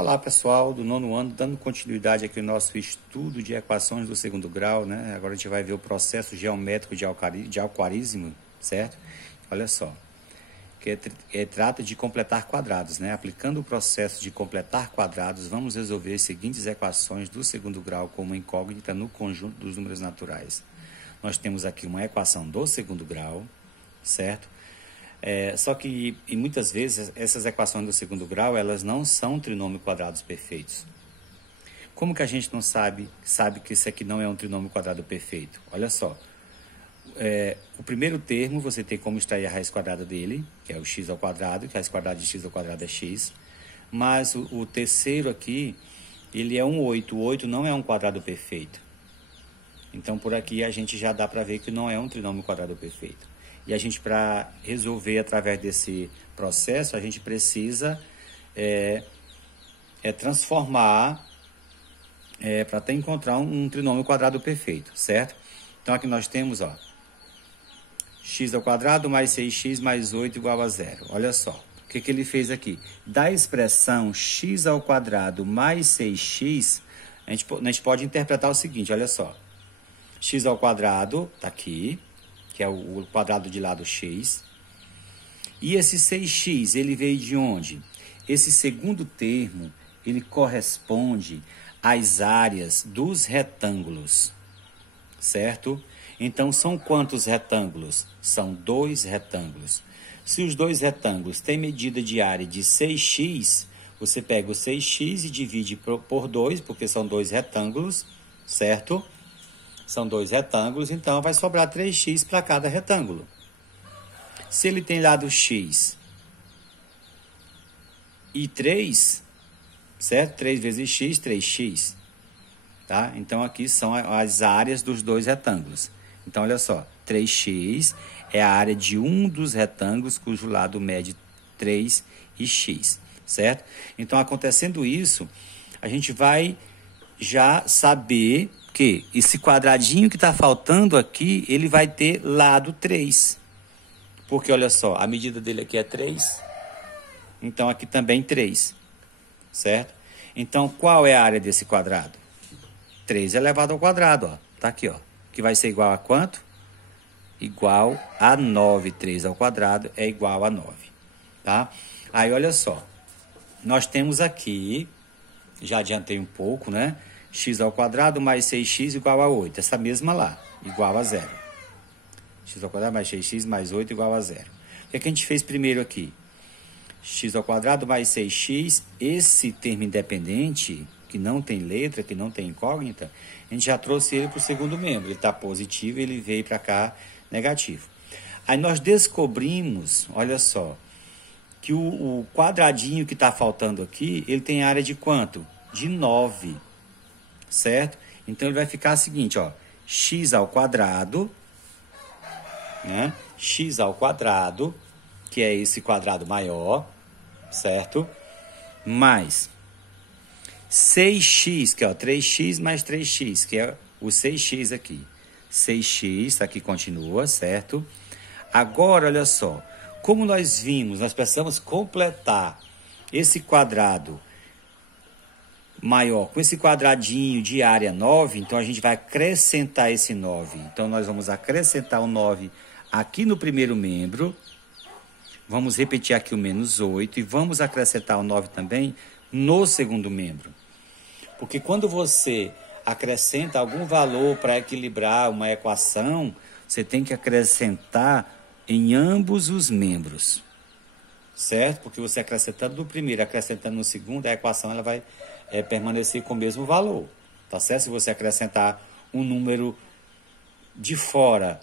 Olá pessoal do nono ano, dando continuidade aqui no nosso estudo de equações do segundo grau, né? Agora a gente vai ver o processo geométrico de alquarismo, certo? Olha só, trata de completar quadrados, né? Aplicando o processo de completar quadrados, vamos resolver as seguintes equações do segundo grau como incógnita no conjunto dos números naturais. Nós temos aqui uma equação do segundo grau, certo? Só que, e muitas vezes, essas equações do segundo grau, elas não são trinômio quadrados perfeitos. Como que a gente não sabe que isso aqui não é um trinômio quadrado perfeito? Olha só, o primeiro termo você tem como extrair a raiz quadrada dele, que é o x ao quadrado, que a raiz quadrada de x ao quadrado é x. Mas o terceiro aqui, ele é um 8. O 8 não é um quadrado perfeito. Então, por aqui a gente já dá para ver que não é um trinômio quadrado perfeito. E a gente, para resolver através desse processo, a gente precisa transformar para até encontrar um trinômio quadrado perfeito, certo? Então, aqui nós temos, ó, x ao quadrado mais 6x mais 8 igual a 0. Olha só, o que ele fez aqui? Da expressão x ao quadrado mais 6x, a gente pode interpretar o seguinte, olha só. X ao quadrado, está aqui, que é o quadrado de lado x. E esse 6x, ele veio de onde? Esse segundo termo, ele corresponde às áreas dos retângulos, certo? Então, são quantos retângulos? São 2 retângulos. Se os 2 retângulos têm medida de área de 6x, você pega o 6x e divide por 2, porque são 2 retângulos, certo? São 2 retângulos, então vai sobrar 3x para cada retângulo. Se ele tem lado x e 3, certo? 3 vezes x, 3x. Tá? Então, aqui são as áreas dos 2 retângulos. Então, olha só, 3x é a área de um dos retângulos cujo lado mede 3 e x, certo? Então, acontecendo isso, a gente vai já saber que esse quadradinho que está faltando aqui, ele vai ter lado 3. Porque, olha só, a medida dele aqui é 3. Então, aqui também 3. Certo? Então, qual é a área desse quadrado? 3 elevado ao quadrado, ó. Tá aqui, ó. Que vai ser igual a quanto? Igual a 9. 3 ao quadrado é igual a 9. Tá? Aí, olha só. Nós temos aqui, já adiantei um pouco, né? X ao quadrado mais 6x igual a 8. Essa mesma lá, igual a 0. X ao quadrado mais 6x mais 8 igual a 0. O que a gente fez primeiro aqui? X ao quadrado mais 6x, esse termo independente, que não tem letra, que não tem incógnita, a gente já trouxe ele para o segundo membro. Ele está positivo, ele veio para cá negativo. Aí nós descobrimos, olha só, que o quadradinho que está faltando aqui, ele tem área de quanto? De 9. Certo? Então, ele vai ficar o seguinte, ó, x ao quadrado, né? X ao quadrado, que é esse quadrado maior, certo? Mais 6x, que é ó, 3x mais 3x, que é o 6x aqui. 6x, aqui continua, certo? Agora, olha só, como nós vimos, nós precisamos completar esse quadrado maior, com esse quadradinho de área 9, então a gente vai acrescentar esse 9. Então, nós vamos acrescentar o 9 aqui no primeiro membro. Vamos repetir aqui o menos 8 e vamos acrescentar o 9 também no segundo membro. Porque quando você acrescenta algum valor para equilibrar uma equação, você tem que acrescentar em ambos os membros. Certo? Porque você acrescentando no primeiro, acrescentando no segundo, a equação ela vai permanecer com o mesmo valor. Tá certo? Se você acrescentar um número de fora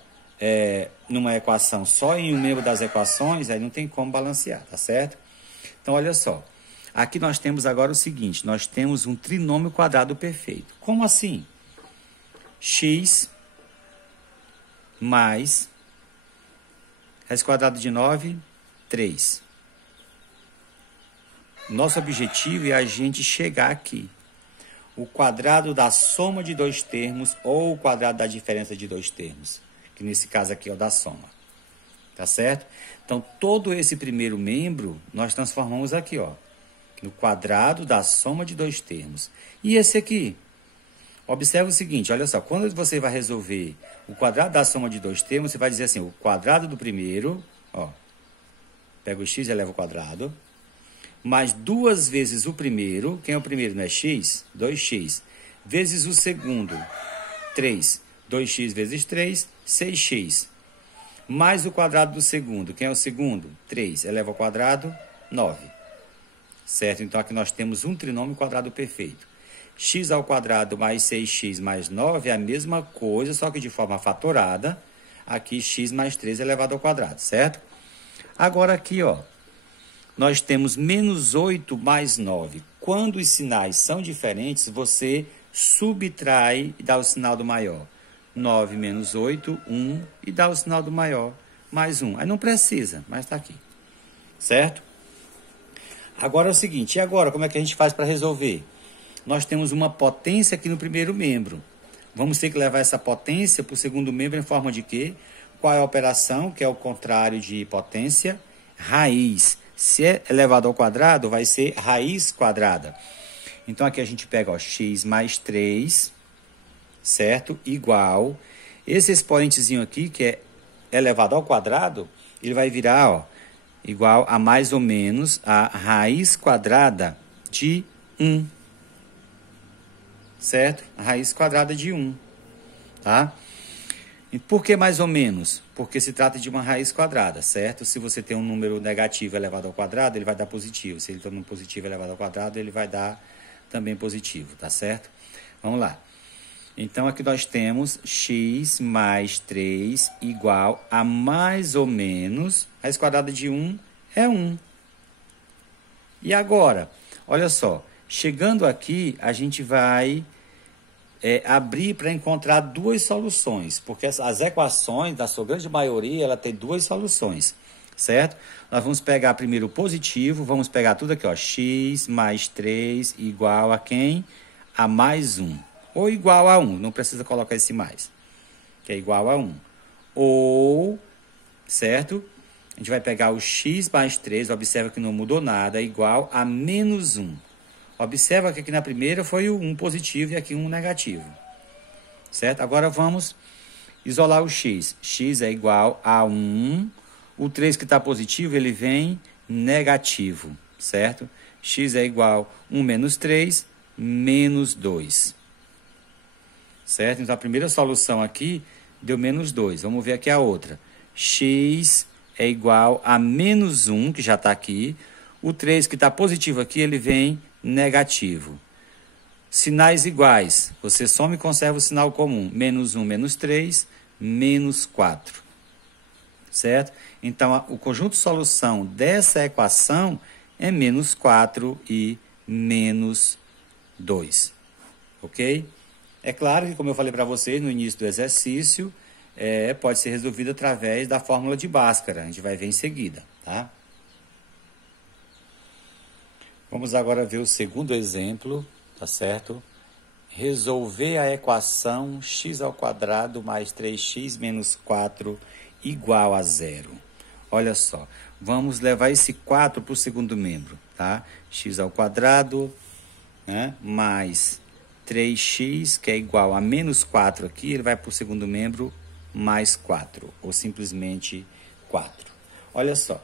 numa equação só em um membro das equações, aí não tem como balancear, tá certo? Então, olha só. Aqui nós temos agora o seguinte, nós temos um trinômio quadrado perfeito. Como assim? X mais raiz quadrada de 9, 3. Nosso objetivo é a gente chegar aqui. O quadrado da soma de 2 termos ou o quadrado da diferença de 2 termos. Que nesse caso aqui é o da soma. Tá certo? Então, todo esse primeiro membro, nós transformamos aqui, ó. no quadrado da soma de dois termos. E esse aqui? Observe o seguinte, olha só, quando você vai resolver o quadrado da soma de dois termos, você vai dizer assim, o quadrado do primeiro, ó, pega o x e eleva ao quadrado, mais 2 vezes o primeiro, quem é o primeiro, não é x? 2x, vezes o segundo, 3, 2x vezes 3, 6x, mais o quadrado do segundo, quem é o segundo? 3, eleva ao quadrado, 9, certo? Então, aqui nós temos um trinômio quadrado perfeito. X ao quadrado mais 6x mais 9 é a mesma coisa, só que de forma fatorada. Aqui, x mais 3 elevado ao quadrado, certo? Agora aqui, ó, nós temos menos 8 mais 9. Quando os sinais são diferentes, você subtrai e dá o sinal do maior. 9 menos 8, 1, e dá o sinal do maior, mais 1. Aí não precisa, mas está aqui, certo? Agora é o seguinte, e agora como é que a gente faz para resolver? Nós temos uma potência aqui no primeiro membro. Vamos ter que levar essa potência para o segundo membro em forma de quê? Qual é a operação, que é o contrário de potência? Raiz. Se é elevado ao quadrado, vai ser raiz quadrada. Então, aqui a gente pega, ó, x mais 3, certo? Igual. Esse expoentezinho aqui, que é elevado ao quadrado, ele vai virar, ó, igual a mais ou menos a raiz quadrada de 1. Certo? A raiz quadrada de 1, tá? E por que mais ou menos? Porque se trata de uma raiz quadrada, certo? Se você tem um número negativo elevado ao quadrado, ele vai dar positivo. Se ele tem um positivo elevado ao quadrado, ele vai dar também positivo, tá certo? Vamos lá. Então, aqui nós temos x mais 3 igual a mais ou menos, raiz quadrada de 1 é 1. E agora, olha só. Chegando aqui, a gente vai abrir para encontrar duas soluções, porque as equações, da sua grande maioria, ela tem duas soluções, certo? Nós vamos pegar primeiro o positivo, vamos pegar tudo aqui, ó, x mais 3 igual a quem? A mais 1, ou igual a 1, não precisa colocar esse mais, que é igual a 1. Ou, certo? A gente vai pegar o x mais 3, observa que não mudou nada, igual a menos 1. Observa que aqui na primeira foi o 1 positivo e aqui um negativo, certo? Agora vamos isolar o x. X é igual a 1. O 3 que está positivo, ele vem negativo, certo? X é igual a 1 menos 3, menos 2. Certo? Então, a primeira solução aqui deu menos 2. Vamos ver aqui a outra. X é igual a menos 1, que já está aqui. O 3 que está positivo aqui, ele vem negativo. Sinais iguais. Você soma e conserva o sinal comum. Menos 1, menos 3, menos 4. Certo? Então, o conjunto de solução dessa equação é menos 4 e menos 2. Ok? É claro que, como eu falei para vocês no início do exercício, pode ser resolvido através da fórmula de Bhaskara. A gente vai ver em seguida, tá? Vamos agora ver o segundo exemplo, tá certo? Resolver a equação x ao quadrado mais 3x menos 4 igual a 0. Olha só, vamos levar esse 4 para o segundo membro, tá? X ao quadrado, né, mais 3x, que é igual a menos 4 aqui, ele vai para o segundo membro, mais 4, ou simplesmente 4. Olha só,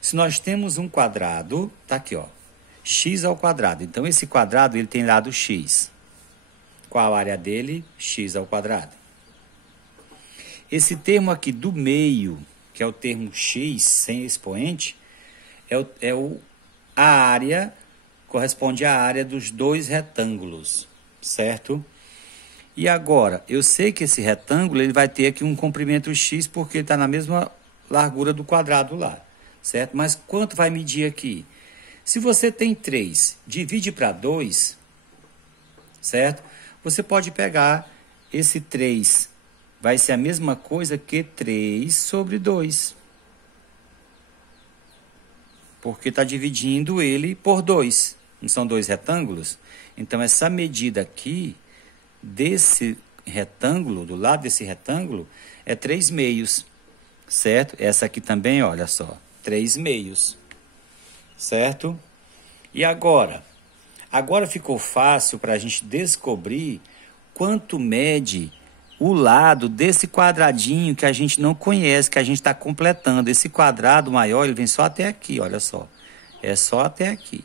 se nós temos um quadrado, tá aqui, ó, x ao quadrado. Então, esse quadrado, ele tem lado x. Qual a área dele? X ao quadrado. Esse termo aqui do meio, que é o termo x sem expoente, a área, corresponde à área dos dois retângulos, certo? E agora, eu sei que esse retângulo, ele vai ter aqui um comprimento x, porque ele está na mesma largura do quadrado lá, certo? Mas quanto vai medir aqui? Se você tem 3, divide para 2, certo? Você pode pegar esse 3, vai ser a mesma coisa que 3 sobre 2. Porque está dividindo ele por 2. Não são dois retângulos? Então, essa medida aqui, desse retângulo, do lado desse retângulo, é 3 meios, certo? Essa aqui também, olha só, 3 meios. Certo? E agora? Agora ficou fácil para a gente descobrir quanto mede o lado desse quadradinho que a gente não conhece, que a gente está completando. Esse quadrado maior, ele vem só até aqui, olha só. É só até aqui.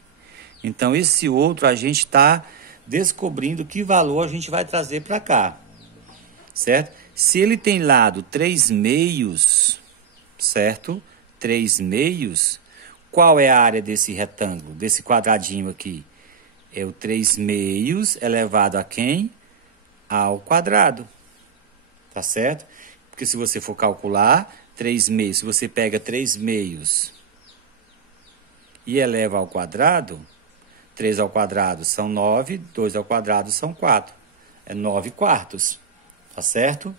Então, esse outro a gente está descobrindo que valor a gente vai trazer para cá. Certo? Se ele tem lado 3/2, certo? 3/2, qual é a área desse retângulo, desse quadradinho aqui? É o 3/2 elevado a quem? Ao quadrado. Tá certo? Porque se você for calcular, 3/2, se você pega 3/2 e eleva ao quadrado, 3 ao quadrado são 9, 2 ao quadrado são 4. É 9/4. Tá certo?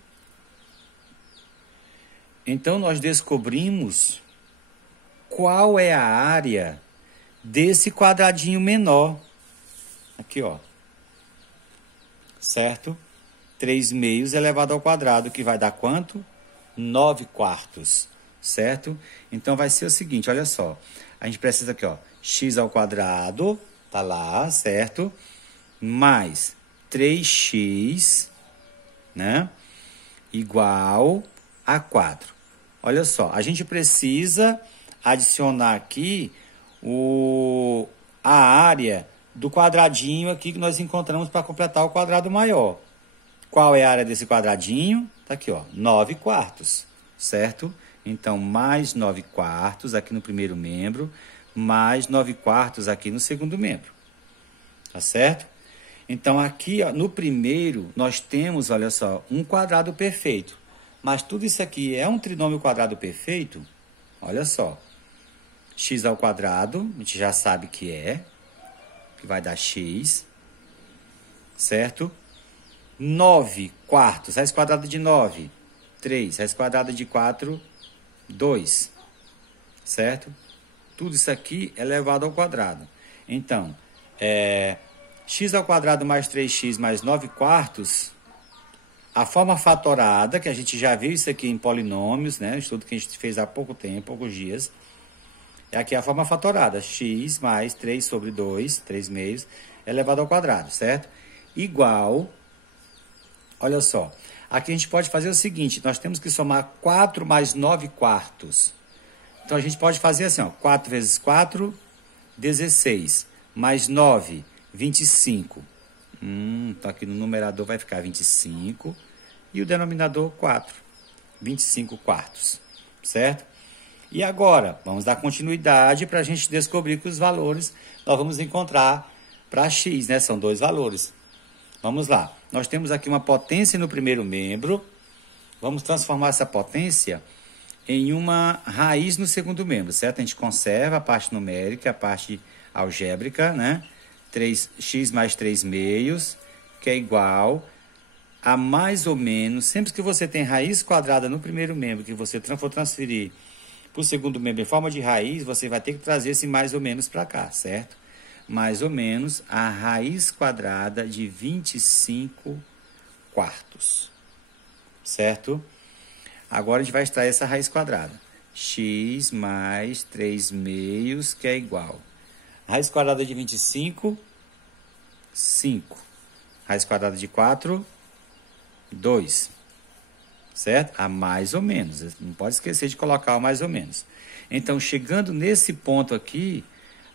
Então, nós descobrimos qual é a área desse quadradinho menor. Aqui, ó. Certo? 3/2 elevado ao quadrado, que vai dar quanto? 9/4. Certo? Então, vai ser o seguinte, olha só. A gente precisa aqui, ó. X ao quadrado, tá lá, certo? Mais 3x, né? Igual a 4. Olha só, a gente precisa adicionar aqui a área do quadradinho aqui que nós encontramos para completar o quadrado maior. Qual é a área desse quadradinho? Tá aqui, ó, 9/4, certo? Então, mais 9/4 aqui no primeiro membro, mais 9/4 aqui no segundo membro. Tá certo? Então, aqui, ó, no primeiro, nós temos, olha só, um quadrado perfeito. Mas tudo isso aqui é um trinômio quadrado perfeito? Olha só. X ao quadrado, a gente já sabe que vai dar x, certo? 9/4, raiz quadrada de 9, 3, raiz quadrada de 4, 2, certo? Tudo isso aqui é elevado ao quadrado. Então, x ao quadrado mais 3x mais 9/4, a forma fatorada, que a gente já viu isso aqui em polinômios, né? Estudo que a gente fez há pouco tempo, poucos dias. É aqui a forma fatorada, x mais 3 sobre 2, 3/2, elevado ao quadrado, certo? Igual, olha só, aqui a gente pode fazer o seguinte, nós temos que somar 4 mais 9/4. Então, a gente pode fazer assim, ó, 4 vezes 4, 16, mais 9, 25. Então, aqui no numerador vai ficar 25 e o denominador 4, 25/4, certo? E agora, vamos dar continuidade para a gente descobrir que os valores nós vamos encontrar para x, né? São dois valores. Vamos lá. Nós temos aqui uma potência no primeiro membro. Vamos transformar essa potência em uma raiz no segundo membro, certo? A gente conserva a parte numérica, a parte algébrica, né? 3x mais 3/2, que é igual a mais ou menos, sempre que você tem raiz quadrada no primeiro membro, que você for transferir para o segundo membro em forma de raiz, você vai ter que trazer esse mais ou menos para cá, certo? Mais ou menos a raiz quadrada de 25/4, certo? Agora a gente vai extrair essa raiz quadrada. X mais 3/2, que é igual. Raiz quadrada de 25, 5. Raiz quadrada de 4, 2. Certo? A mais ou menos. Não pode esquecer de colocar o mais ou menos. Então, chegando nesse ponto aqui,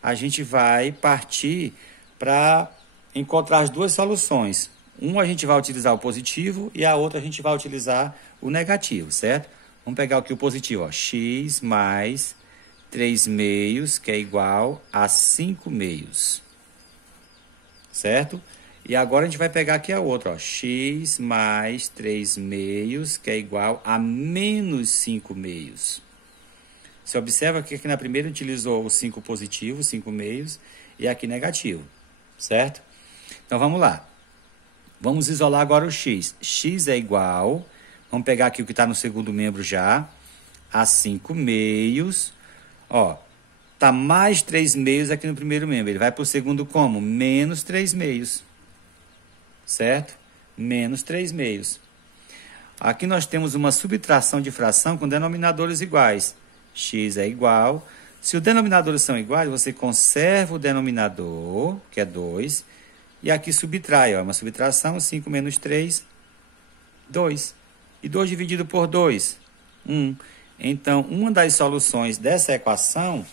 a gente vai partir para encontrar as duas soluções. Uma a gente vai utilizar o positivo e a outra a gente vai utilizar o negativo, certo? Vamos pegar aqui o positivo, ó. X mais 3/2, que é igual a 5/2. Certo? E agora a gente vai pegar aqui a outra, ó. X mais 3/2, que é igual a menos 5/2. Você observa que aqui na primeira utilizou o 5 positivo, 5/2, e aqui negativo, certo? Então, vamos lá. Vamos isolar agora o x. X é igual, vamos pegar aqui o que está no segundo membro já, a 5/2. Ó, tá mais 3/2 aqui no primeiro membro. Ele vai para o segundo como? Menos 3/2. Certo? Menos 3/2. Aqui nós temos uma subtração de fração com denominadores iguais. X é igual, Se os denominadores são iguais, você conserva o denominador, que é 2, e aqui subtrai, ó, uma subtração, 5 menos 3, 2. E 2 dividido por 2, 1. Então, uma das soluções dessa equação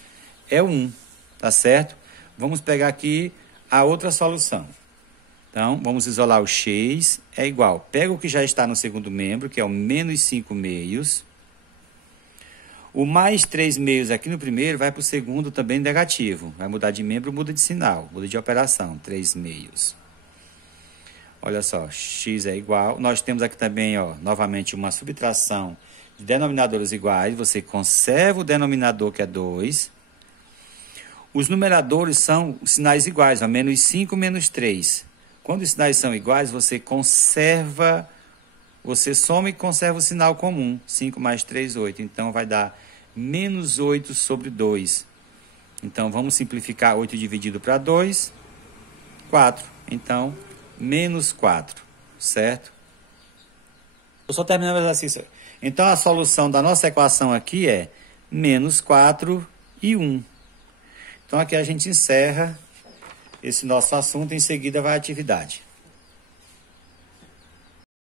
é 1, tá certo? Vamos pegar aqui a outra solução. Então, vamos isolar o x, é igual. Pega o que já está no segundo membro, que é o menos 5 meios. O mais 3 meios aqui no primeiro vai para o segundo também negativo. Vai mudar de membro, muda de sinal, muda de operação, 3 meios. Olha só, x é igual. Nós temos aqui também, ó, novamente, uma subtração de denominadores iguais. Você conserva o denominador, que é 2. Os numeradores são os sinais iguais, ó, menos 5, menos 3. Quando os sinais são iguais, você soma e conserva o sinal comum. 5 mais 3, 8. Então, vai dar menos 8 sobre 2. Então, vamos simplificar 8 dividido para 2, 4. Então, menos 4, certo? Eu só terminando o exercício. Então, a solução da nossa equação aqui é menos 4 e 1. Então, aqui a gente encerra esse nosso assunto. Em seguida, vai a atividade.